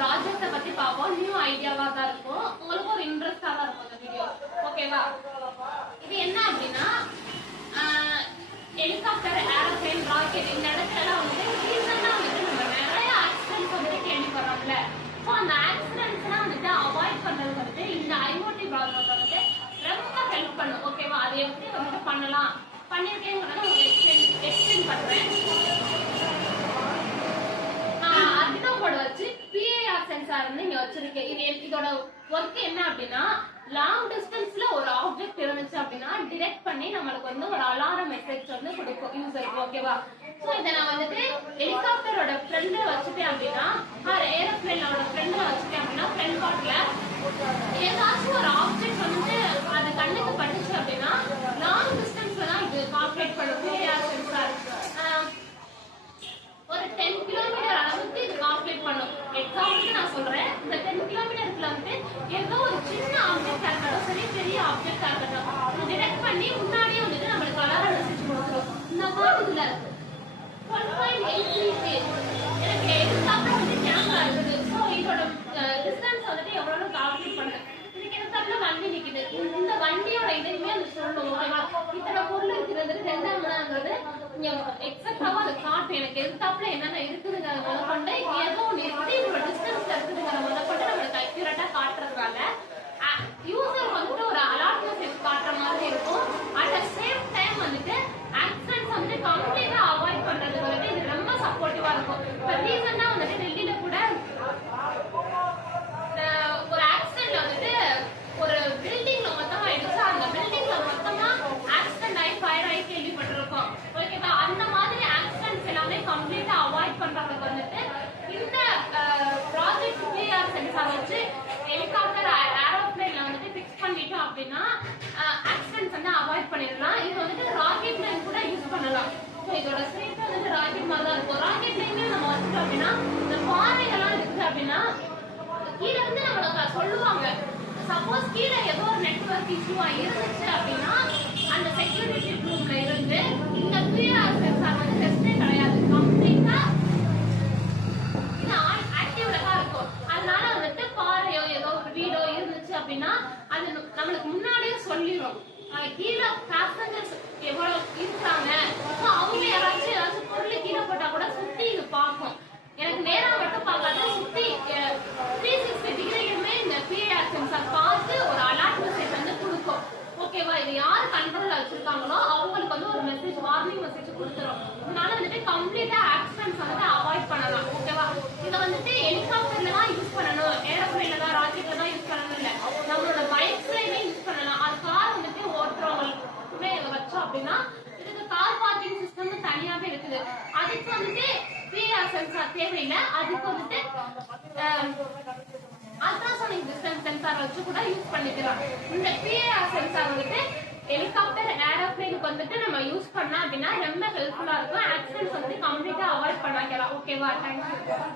ப்ராஜெக்ட பத்தி பார்ப்போம். நியூ ஐடியாவா தான் இருக்கும், உங்களுக்கு ஒரு இன்ட்ரெஸ்டா தான் இருக்கும் இந்த வீடியோ. ஓகேவா? இது என்ன அப்படின்னா ஹெலிகாப்டர், ஏரோப்ளேன், ராக்கெட் இந்த இடத்துல வந்து ரீசெண்டா வந்துட்டு நம்ம நிறைய ஆக்சிடென்ட்ஸ் வந்துட்டு கேள்விப்படுறோம்ல. ஸோ அந்த ஆக்சிடென்ட்ஸ்லாம் வந்துட்டு அவாய்ட் பண்றது வந்துட்டு இந்த ஐஓடி ப்ராஜெக்ட் வந்துட்டு ரொம்ப ஹெல்ப் பண்ணும். ஓகேவா? அது எப்படி வந்துட்டு பண்ணலாம் பண்ணிருக்கேங்கிறத உங்களுக்கு எக்ஸ்பிளைன் பண்றேன். போர்டு வச்சு பிஏஆர் சென்சார் வந்து இங்க வச்சிருக்கேன். இதோட ஒர்க் என்ன அப்படின்னா, லாங் டிஸ்டன்ஸ்ல ஒரு ஆப்ஜெக்ட் இருந்துச்சு அப்படின்னா டிடெக்ட் பண்ணி நம்மளுக்கு வந்து ஒரு அலாரம் மெசேஜ் வந்து கொடுக்கும் யூசருக்கு. ஓகேவா? சோ இதை நான் வந்துட்டு ஹெலிகாப்டரோட ஃப்ரண்ட்ல வச்சுட்டேன் அப்படின்னா, ஏரோப்ளேனோட ஃப்ரண்ட்ல வச்சுட்டேன் அப்படின்னா, ஃப்ரண்ட் பார்ட்ல ஏதாச்சும் ஒரு ஆப்ஜெக்ட் வந்துட்டு அது கண்ணுக்கு பட்டுச்சு அப்படின்னா லாங் டிஸ்டன்ஸ்ல தான் இது கால்குலேட் பண்ணும் பிஏஆர் சென்சார். ஒரு 10 கிலோமீட்டர் அளவுக்கு இது கால்குலேட் பண்ணும். எக்ஸாம்பிளுக்கு நான் சொல்றேன், இந்த 10 கிலோமீட்டர்ஸ்ல வந்து ஏதோ ஒரு சின்ன ஆப்ஜெக்டா இருக்கட்டும் சரி, பெரிய ஆப்ஜெக்டா இருக்கட்டும் டிடெக்ட் பண்ணி முன்னாடியே வந்துட்டு நம்மளுக்கு அலாரம் மெசேஜ் கொடுத்துரும். இந்த மாதிரி இதுல 12.833 எனக்கு எக்ஸாம்பிள் வந்து கேமரா இருக்குது. ஸோ இதோட டிஸ்டன்ஸ் வந்துட்டு எவ்வளவு கால்குலேட் பண்ணுது. இதுக்கு எக்ஸாம்பிள் வண்டி நிக்குது, இந்த வண்டியோட இதையுமே அது சொல்லணும். ஓகேவா? இத்தனை பொருள் இருக்கிறது 2 எக்ஸாக்டாவா அதை காட்டும். எனக்கு எதிர்த்தாப்புல என்னென்ன இருக்குதுங்கிறத முதற்கொண்டு ஏதோ ஒன்று இருக்குது, இதோட டிஸ்டன்ஸ் இருக்குதுங்கிறத முதற்கொண்டு நம்மளுக்கு அக்யூரேட்டா காட்டுறதுனால யூசர் வந்துட்டு ஒரு அலர்ட் மெசேஜ் காட்டுற மாதிரி இருக்கும். அட் த சேம் டைம் வந்துட்டு ஆக்சிடென்ட்ஸ் வந்து கம்ப்ளீட்டா அவாய்ட் பண்றதுக்கு வந்துட்டு இது ரொம்ப சப்போர்ட்டிவா இருக்கும். இப்போ ரீசெண்டா வந்துட்டு டெல்லியில கூட ஒரு ஆக்சிடென்ட்ல வந்துட்டு ஒரு பில்டிங்ல மொத்தமா ஆயிடுச்சு. அந்த பில்டிங்ல மொத்தமா ஆக்சிடென்ட் ஆகி ஃபயர் ஆகி கேள்விப்பட்டிருக்கோம். ஓகேவா? அந்த மாதிரி ஆக்சிடென்ட்ஸ் எல்லாமே கம்ப்ளீட்டா அவாய்ட் பண்றதுக்கு வந்துட்டு இந்த ப்ராஜெக்ட் பிஏஆர் சென்சார் வச்சு ஹெலிகாப்டர், ஏரோப்ளேன்ல வந்துட்டு ஃபிக்ஸ் பண்ணிட்டோம் அப்படின்னா ஆக்சிடென்ட்ஸ் வந்து அவாய்ட் பண்ணிடலாம். இது வந்துட்டு ராக்கெட்ல கூட யூஸ் பண்ணலாம். இதோட ஸ்பீட் வந்துட்டு ராக்கெட் மாதிரி தான் இருக்கும். ராக்கெட்லயுமே நம்ம வச்சுட்டோம் அப்படின்னா இந்த பாறைகள்லாம் இருக்குது அப்படின்னா கீழே வந்து நம்மளுக்கு சொல்லுவாங்க, சப்போஸ் கீழே ஏதோ ஒரு நெட்வொர்க் இஷ்யூவா இருந்துச்சு அப்படின்னா அந்த செக்யூரிட்டி ரூம்ல இருந்து இந்த பிஏஆர் சென்சார் வந்து டெஸ்டே கிடையாது, கம்ப்ளீட்டா இது ஆக்டிவ்ல தான் இருக்கும். அதனால வந்துட்டு பாறையோ ஏதோ ஒரு வீடோ இருந்துச்சு அப்படின்னா அது நம்மளுக்கு முன்னாடியே சொல்லிடும். கீழே பேசஞ்சர்ஸ் எவ்வளவு இருக்காங்க, அவங்க யாராச்சும் ஏதாச்சும் பொருள் கீழே போட்டா கூட சுத்தி இது பார்க்கும். எனக்கு நேரா மட்டும் பார்க்காத, சுத்தி 360 டிகிரியுமே இந்த பிஏஆர் சென்சார் பார்த்து ஒரு அலர்ட் மெசேஜ் வந்து கொடுக்கும். ஓகேவா? இது யார் கண்ட்ரோல்ல வச்சிருக்காங்களோ அவங்களுக்கு வந்து ஒரு மெசேஜ், வார்னிங் மெசேஜ் கொடுத்துரும். இதனால வந்துட்டு கம்ப்ளீட்டா ஆக்சிடென்ட்ஸ் வந்துட்டு அவாய்ட் பண்ணலாம். ஓகேவா? இதை வந்துட்டு ஹெலிகாப்டர்ல தான் யூஸ் பண்ணணும், ஏரோப்ளேன்ல தான், ராக்கெட்ல தான் யூஸ் பண்ணணும் இல்ல, நம்மளோட பைக்ஸ்லயுமே யூஸ் பண்ணலாம். அது கார் வந்துட்டு ஓட்டுறவங்களுக்குமே இதை வச்சோம் அப்படின்னா இதுக்கு கார் பார்க்கிங் சிஸ்டம் தனியாவே இருக்குது. அதுக்கு வந்துட்டு பிஏஆர் சென்சார் தேவையில்லை. அதுக்கு வந்துட்டு அல்ட்ராசோனிக் டிஸ்டன்ஸ் சென்சார் வச்சு கூட யூஸ் பண்ணிக்கலாம். இந்த பிஏஆர் சென்சார் வந்துட்டு ஹெலிகாப்டர், ஏரோப்ளேனுக்கு வந்துட்டு நம்ம யூஸ் பண்ணா அப்படின்னா ரொம்ப ஹெல்ப்ஃபுல்லா இருக்கும். ஆக்சிடென்ட்ஸ் வந்து கம்ப்ளீட்டா அவாய்ட் பண்ணிக்கலாம். ஓகேவா? தேங்க்யூ.